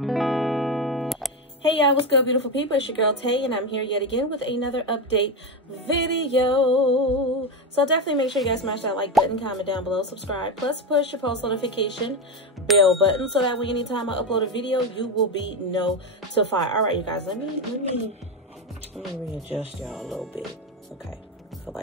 Hey y'all, what's good, beautiful people? It's your girl Tay, and I'm here yet again with another update video. So definitely make sure you guys smash that like button, comment down below, subscribe, plus push your post notification bell button so that way anytime I upload a video, you will be notified. All right, you guys, let me readjust y'all a little bit. Okay. I feel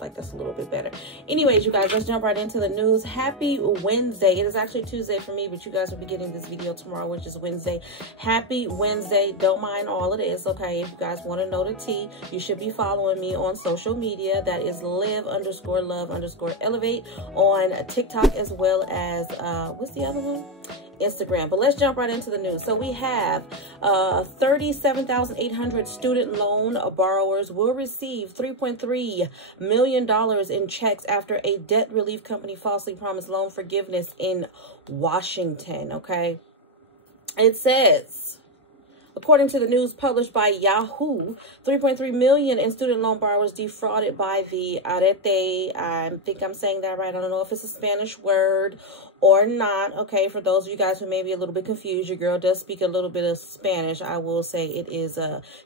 like that's a little bit better. Anyways, you guys, let's jump right into the news. Happy Wednesday. It is actually Tuesday for me, but you guys will be getting this video tomorrow, which is Wednesday. Happy Wednesday. Don't mind all of this, okay? If you guys want to know the tea, you should be following me on social media. That is live_love_elevate on TikTok, as well as what's the other one? Instagram. But let's jump right into the news. So we have 37,800 student loan borrowers will receive $3.3 million in checks after a debt relief company falsely promised loan forgiveness in Washington. Okay, it says, according to the news published by Yahoo, 3.3 million in student loan borrowers defrauded by the P-EBT. I think I'm saying that right. I don't know if it's a Spanish word or not. Okay, for those of you guys who may be a little bit confused, your girl does speak a little bit of Spanish. I will say it is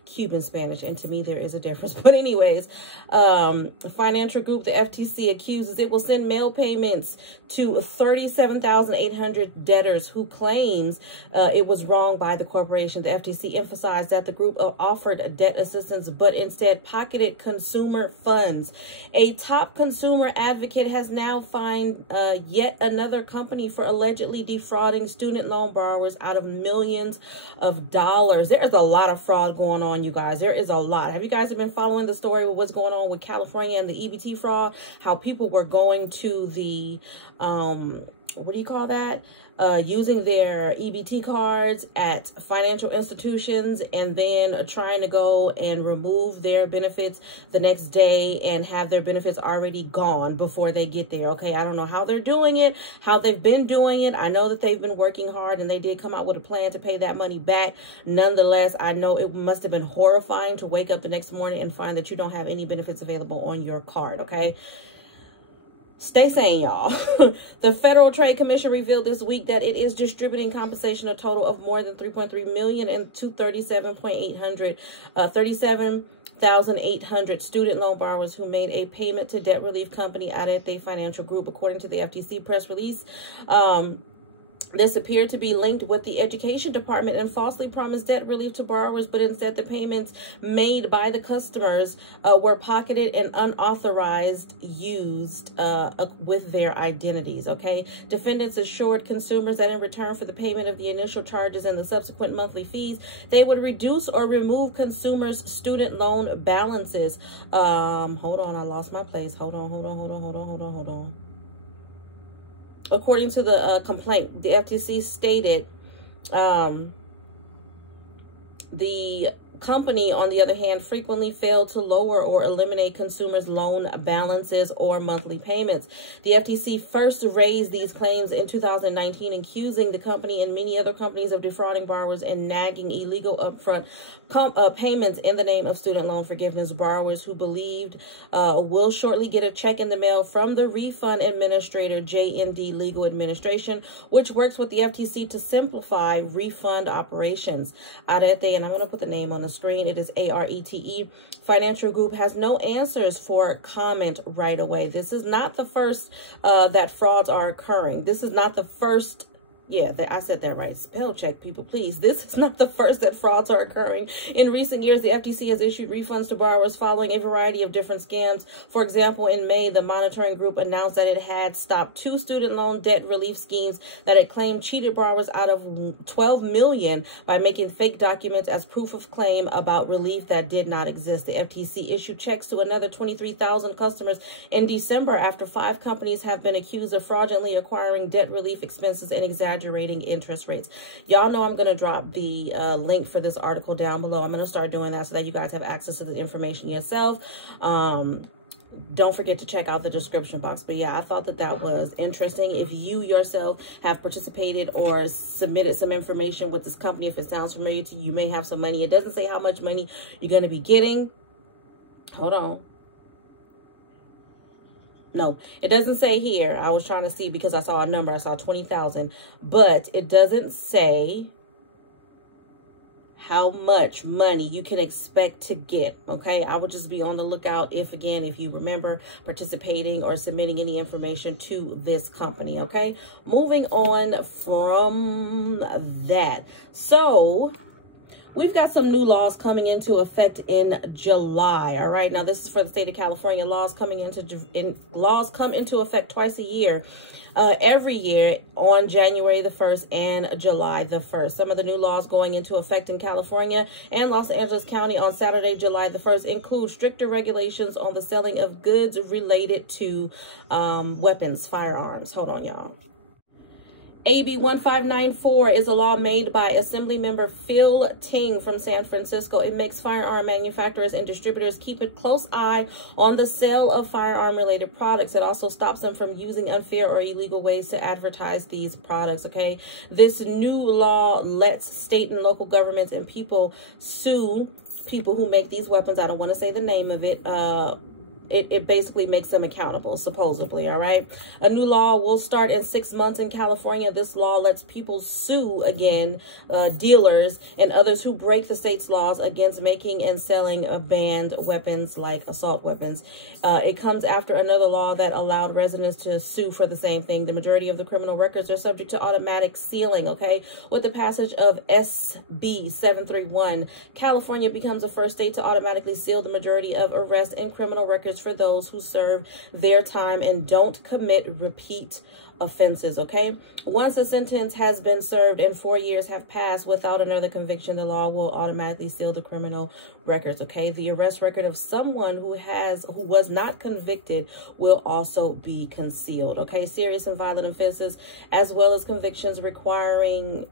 Cuban Spanish, and to me there is a difference. But anyways, the financial group, the FTC, accuses it will send mail payments to 37,800 debtors who claims it was wrong by the corporation. The FTC emphasized that the group offered debt assistance, but instead pocketed consumer funds. A top consumer advocate has now fined yet another company for allegedly defrauding student loan borrowers out of millions of dollars. There is a lot of fraud going on, you guys. There is a lot. Have you guys been following the story with what's going on with California and the EBT fraud? How people were going to the, what do you call that? Using their EBT cards at financial institutions and then trying to go and remove their benefits the next day and have their benefits already gone before they get there. Okay, I don't know how they're doing it, how they've been doing it. I know that they've been working hard and they did come out with a plan to pay that money back. Nonetheless, I know it must have been horrifying to wake up the next morning and find that you don't have any benefits available on your card. Okay. Stay sane, y'all. The Federal Trade Commission revealed this week that it is distributing compensation a total of more than $3.3 million and to 37,800 student loan borrowers who made a payment to debt relief company P-EBT Financial Group, according to the FTC press release. This appeared to be linked with the Education Department and falsely promised debt relief to borrowers, but instead the payments made by the customers were pocketed and unauthorized used with their identities. Okay, defendants assured consumers that in return for the payment of the initial charges and the subsequent monthly fees, they would reduce or remove consumers' student loan balances. Hold on, I lost my place. Hold on. According to the complaint, the FTC stated the company, on the other hand, frequently failed to lower or eliminate consumers' loan balances or monthly payments. The FTC first raised these claims in 2019, accusing the company and many other companies of defrauding borrowers and nagging illegal upfront payments in the name of student loan forgiveness. Borrowers who believed will shortly get a check in the mail from the refund administrator, JND Legal Administration, which works with the FTC to simplify refund operations. P-EBT, and I'm going to put the name on the screen. It is ARETE. Financial Group has no answers for comment right away. This is not the first that frauds are occurring. This is not the first. Yeah, I said that right. Spell check, people, please. This is not the first that frauds are occurring. In recent years, the FTC has issued refunds to borrowers following a variety of different scams. For example, in May, the monitoring group announced that it had stopped 2 student loan debt relief schemes that it claimed cheated borrowers out of $12 million by making fake documents as proof of claim about relief that did not exist. The FTC issued checks to another 23,000 customers in December after 5 companies have been accused of fraudulently acquiring debt relief expenses and exaggerating interest rates. Y'all know I'm going to drop the link for this article down below. I'm going to start doing that so that you guys have access to the information yourself. Don't forget to check out the description box. But yeah, I thought that that was interesting. If you yourself have participated or submitted some information with this company, if it sounds familiar to you, you may have some money. It doesn't say how much money you're going to be getting. Hold on. No, it doesn't say here. I was trying to see because I saw a number. I saw 20,000, but it doesn't say how much money you can expect to get. Okay, I would just be on the lookout if you remember participating or submitting any information to this company. Okay, moving on from that. So we've got some new laws coming into effect in July. All right. Now, this is for the state of California. Laws come into effect twice a year, every year on January the 1st and July the 1st. Some of the new laws going into effect in California and Los Angeles County on Saturday, July the 1st include stricter regulations on the selling of goods related to weapons, firearms. Hold on, y'all. AB 1594 is a law made by Assemblymember Phil Ting from San Francisco. It makes firearm manufacturers and distributors keep a close eye on the sale of firearm-related products. It also stops them from using unfair or illegal ways to advertise these products, okay? This new law lets state and local governments and people sue people who make these weapons. I don't want to say the name of it. It basically makes them accountable, supposedly, all right? A new law will start in 6 months in California. This law lets people sue, again, dealers and others who break the state's laws against making and selling banned weapons like assault weapons. It comes after another law that allowed residents to sue for the same thing. The majority of the criminal records are subject to automatic sealing, okay? With the passage of SB 731, California becomes the first state to automatically seal the majority of arrests and criminal records for those who serve their time and don't commit repeat offenses, okay? Once a sentence has been served and 4 years have passed without another conviction, the law will automatically seal the criminal records, okay? The arrest record of someone who was not convicted will also be concealed, okay? Serious and violent offenses, as well as convictions requiring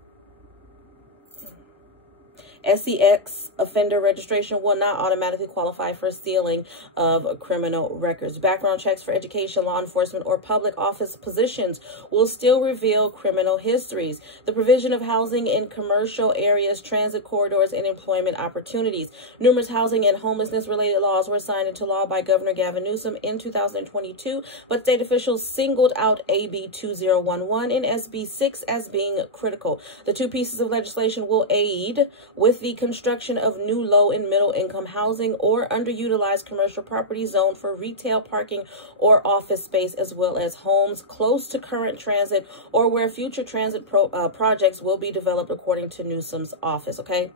SEX offender registration, will not automatically qualify for sealing of criminal records. Background checks for education, law enforcement, or public office positions will still reveal criminal histories. The provision of housing in commercial areas, transit corridors, and employment opportunities. Numerous housing and homelessness-related laws were signed into law by Governor Gavin Newsom in 2022, but state officials singled out AB 2011 and SB 6 as being critical. The two pieces of legislation will aid with the construction of new low and middle income housing or underutilized commercial property zoned for retail, parking, or office space, as well as homes close to current transit or where future transit projects will be developed, according to Newsom's office, okay?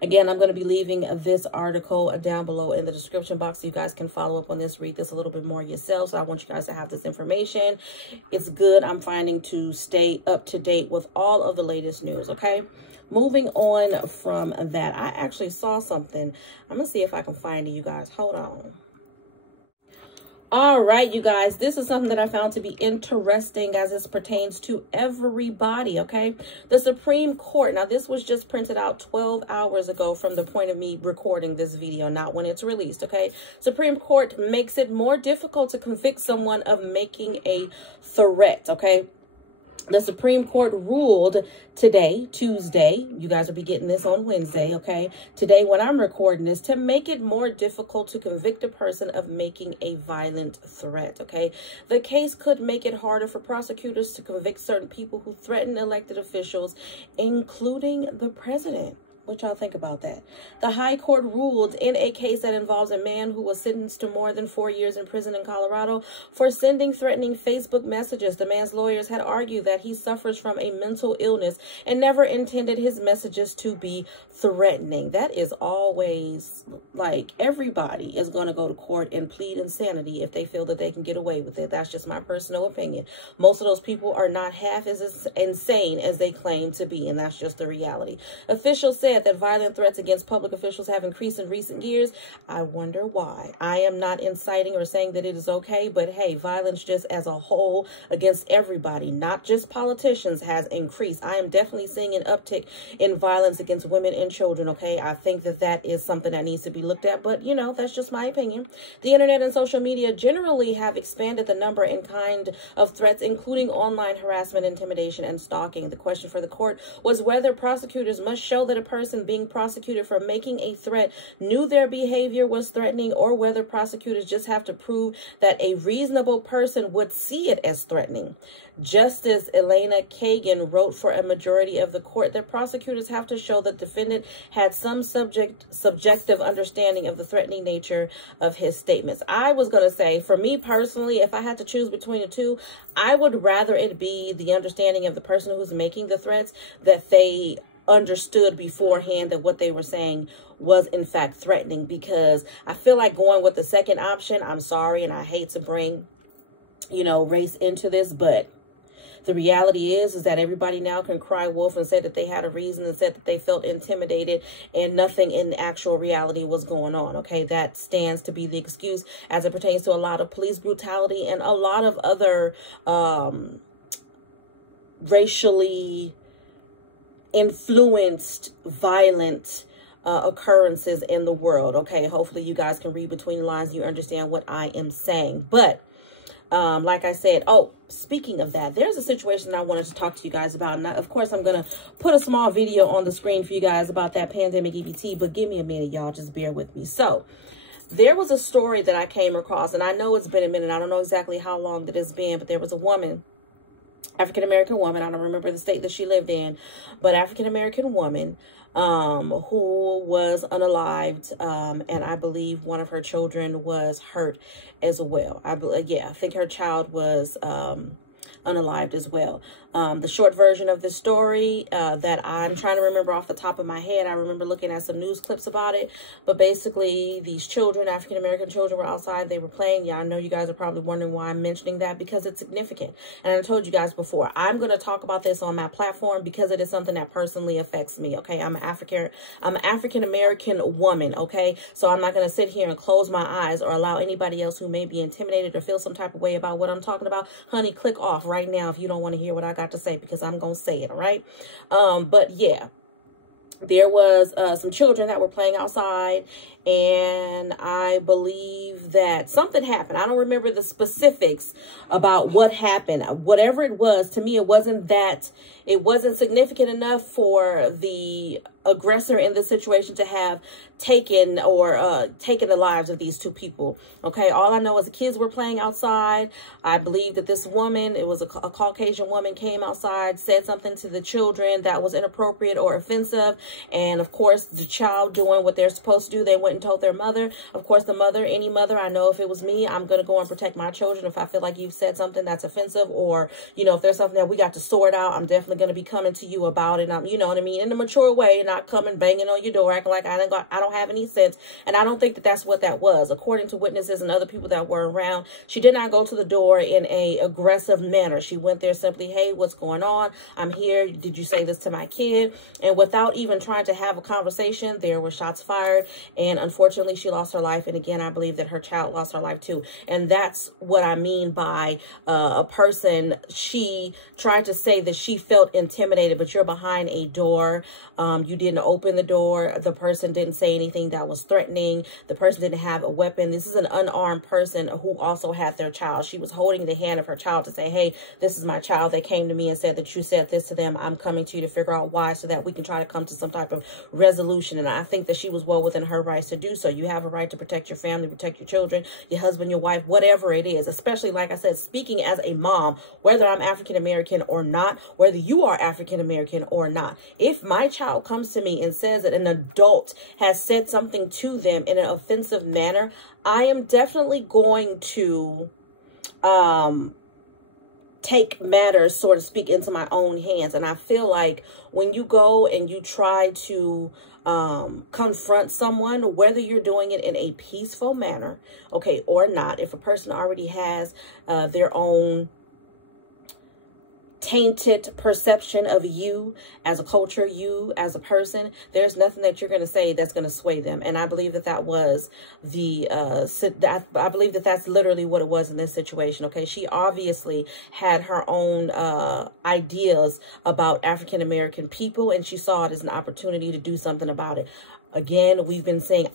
Again, I'm going to be leaving this article down below in the description box so you guys can follow up on this, read this a little bit more yourself. So I want you guys to have this information. It's good, I'm finding, to stay up to date with all of the latest news, okay? Moving on from that, I actually saw something. I'm going to see if I can find it, you guys. Hold on. All right, you guys, this is something that I found to be interesting as this pertains to everybody, okay? The Supreme Court, now this was just printed out 12 hours ago from the point of me recording this video, not when it's released, okay? Supreme Court makes it more difficult to convict someone of making a threat, okay? The Supreme Court ruled today, Tuesday, you guys will be getting this on Wednesday, okay? Today, when I'm recording this, to make it more difficult to convict a person of making a violent threat, okay? The case could make it harder for prosecutors to convict certain people who threaten elected officials, including the president. What y'all think about that? The High Court ruled in a case that involves a man who was sentenced to more than 4 years in prison in Colorado for sending threatening Facebook messages. The man's lawyers had argued that he suffers from a mental illness and never intended his messages to be threatening. That is always, like, everybody is going to go to court and plead insanity if they feel that they can get away with it. That's just my personal opinion. Most of those people are not half as insane as they claim to be, and that's just the reality. Officials said that violent threats against public officials have increased in recent years. I wonder why. I am not inciting or saying that it is okay, but hey, violence just as a whole against everybody, not just politicians, has increased. I am definitely seeing an uptick in violence against women and children, okay? I think that that is something that needs to be looked at, but, you know, that's just my opinion. The internet and social media generally have expanded the number and kind of threats, including online harassment, intimidation, and stalking. The question for the court was whether prosecutors must show that a person person being prosecuted for making a threat knew their behavior was threatening, or whether prosecutors just have to prove that a reasonable person would see it as threatening. Justice Elena Kagan wrote for a majority of the court that prosecutors have to show that the defendant had some subjective understanding of the threatening nature of his statements. I was going to say, for me personally, if I had to choose between the two, I would rather it be the understanding of the person who's making the threats, that they understood beforehand that what they were saying was in fact threatening, because I feel like going with the second option, I'm sorry, and I hate to bring, you know, race into this, but the reality is that everybody now can cry wolf and say that they had a reason and said that they felt intimidated, and nothing in actual reality was going on. Okay, that stands to be the excuse as it pertains to a lot of police brutality and a lot of other racially influenced violent occurrences in the world. Okay, hopefully you guys can read between the lines. You understand what I am saying. But like I said, oh, speaking of that, there's a situation I wanted to talk to you guys about. And of course, I'm going to put a small video on the screen for you guys about that pandemic EBT, but give me a minute, y'all. Just bear with me. So there was a story that I came across, and I know it's been a minute. I don't know exactly how long that it's been, but there was a woman, African-American woman. I don't remember the state that she lived in, but African-American woman who was unalived, and I believe one of her children was hurt as well. I think her child was unalived as well. The short version of the story that I'm trying to remember off the top of my head, I remember looking at some news clips about it, but basically these children, African-American children, were outside, they were playing. Yeah, I know you guys are probably wondering why I'm mentioning that, because it's significant. And I told you guys before, I'm going to talk about this on my platform because it is something that personally affects me. Okay, I'm an African-American woman. Okay, so I'm not going to sit here and close my eyes or allow anybody else who may be intimidated or feel some type of way about what I'm talking about. Honey, click off right now if you don't want to hear what I got to say, because I'm gonna say it. All right, but yeah, there was some children that were playing outside, and I believe that something happened. I don't remember the specifics about what happened. Whatever it was, to me, it wasn't significant enough for the aggressor in this situation to have taken the lives of these two people. Okay, all I know is the kids were playing outside. I believe that this woman, it was a Caucasian woman, came outside, said something to the children that was inappropriate or offensive, and of course the child doing what they're supposed to do, they went and told their mother. Of course, the mother, any mother, I know if it was me, I'm going to go and protect my children. If I feel like you've said something that's offensive, or, you know, if there's something that we got to sort out, I'm definitely going to be coming to you about it. You know what I mean, in a mature way, not coming banging on your door acting like I don't have any sense. And I don't think that that's what that was. According to witnesses and other people that were around, she did not go to the door in a aggressive manner. She went there simply, hey, what's going on? I'm here. Did you say this to my kid? And without even trying to have a conversation, there were shots fired, and unfortunately she lost her life. And again, I believe that her child lost her life too. And that's what I mean by a person, she tried to say that she felt intimidated, but you're behind a door. You didn't open the door. The person didn't say anything that was threatening. The person didn't have a weapon. This is an unarmed person who also had their child. She was holding the hand of her child to say, hey, this is my child. They came to me and said that you said this to them. I'm coming to you to figure out why, so that we can try to come to some type of resolution. And I think that she was well within her rights to do so. You have a right to protect your family, protect your children, your husband, your wife, whatever it is, especially, like I said, speaking as a mom, whether I'm African-American or not, whether you are African-American or not. If my child comes to me and says that an adult has said something to them in an offensive manner, I am definitely going to take matters, so to speak, into my own hands. And I feel like when you go and you try to confront someone, whether you're doing it in a peaceful manner, okay, or not, if a person already has their own tainted perception of you as a culture, you as a person, there's nothing that you're going to say that's going to sway them. And I believe that that was the I believe that that's literally what it was in this situation. Okay, she obviously had her own ideas about African-American people, and she saw it as an opportunity to do something about it. Again,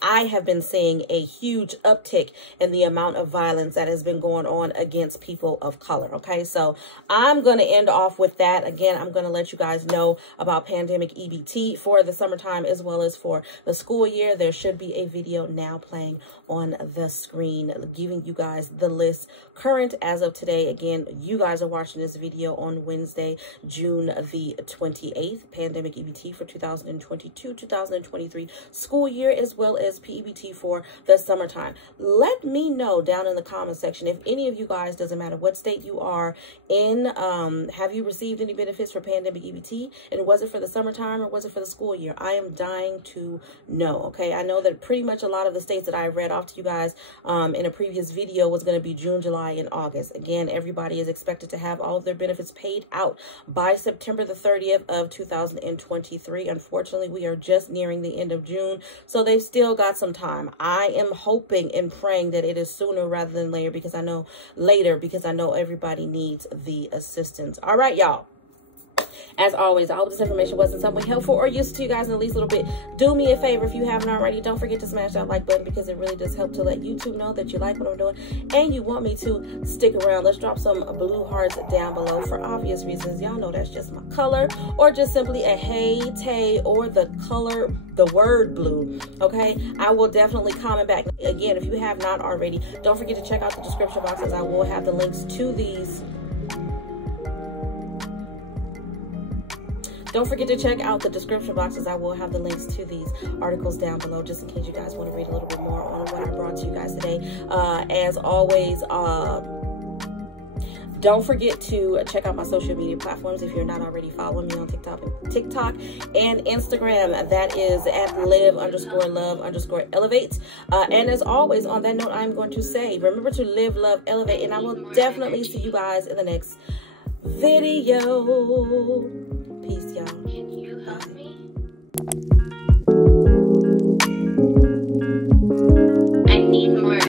I have been seeing a huge uptick in the amount of violence that has been going on against people of color. Okay, so I'm going to end off with that. Again, I'm going to let you guys know about pandemic EBT for the summertime as well as for the school year. There should be a video now playing on the screen, giving you guys the list current as of today. Again, you guys are watching this video on Wednesday, June the 28th, pandemic EBT for 2022-2023 school year, as well as P-EBT for the summertime. Let me know down in the comment section if any of you guys, doesn't matter what state you are in, have you received any benefits for pandemic EBT, and was it for the summertime or was it for the school year? I am dying to know. Okay, I know that pretty much a lot of the states that I read off to you guys in a previous video was going to be June, July, and August. Again, everybody is expected to have all of their benefits paid out by September the 30th of 2023. Unfortunately, we are just nearing the end of June, so they've still got some time. I am hoping and praying that it is sooner rather than later, because I know everybody needs the assistance. All right, y'all. As always, I hope this information was in some way helpful or useful to you guys in at least a little bit. Do me a favor, if you haven't already, don't forget to smash that like button, because it really does help to let YouTube know that you like what I'm doing and you want me to stick around. Let's drop some blue hearts down below for obvious reasons. Y'all know that's just my color, or just simply a hey, tay, or the color, the word blue. Okay, I will definitely comment back. Again, if you have not already, don't forget to check out the description boxes. I will have the links to these. Don't forget to check out the description boxes. I will have the links to these articles down below, just in case you guys want to read a little bit more on what I brought to you guys today. As always, don't forget to check out my social media platforms if you're not already following me on TikTok and Instagram. That is at live_love_elevate. And as always, on that note, I'm going to say, remember to live, love, elevate, and I will definitely see you guys in the next video.